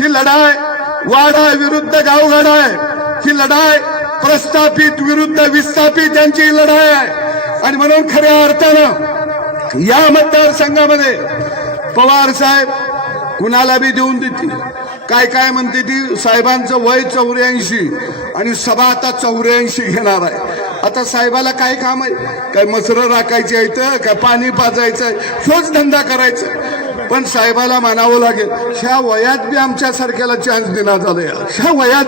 ही लढाई वाडा विरुद्ध गावगाडा आहे. ही लढाई प्रस्थापित विरुद्ध विस्थापित यांची लढाई आहे. आणि म्हणून खऱ्या अर्थानं या मतदारसंघामध्ये पवार साहेब कुणाला बी देऊन देतील. काय काय म्हणते ती? साहेबांचं वय चौऱ्याऐंशी आणि सभा आता चौऱ्याऐंशी घेणार आहे. आता साहेबाला काय काम आहे? काय मसरं राखायची आहे तर काय पाणी पाजायचं आहे? तोच धंदा करायचा पण साहेबाला मानावं लागेल. ह्या वयात बी आमच्या सारख्याला चान्स देण्यात झालाय ह्या वयात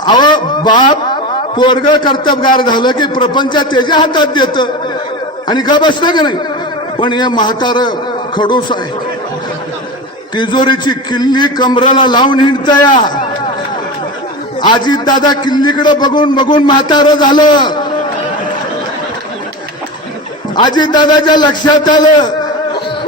अहो बाप पोरग कर्तबगार झालं की प्रपंच त्याच्या हातात देत. आणि का बसतं का नाही? पण हे म्हातार खडूस आहे. तिजोरीची किल्ली कमराला लावून हिंडता या. आजी दादा किल्लीकडे बघून बघून म्हातार झालं. आजी दादाच्या लक्षात आलं.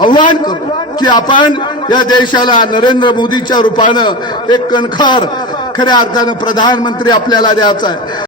आव्हान करू की आपण या देशाला नरेंद्र मोदीच्या रूपानं एक कणखर खऱ्या अर्थानं प्रधानमंत्री आपल्याला द्यायचा आहे.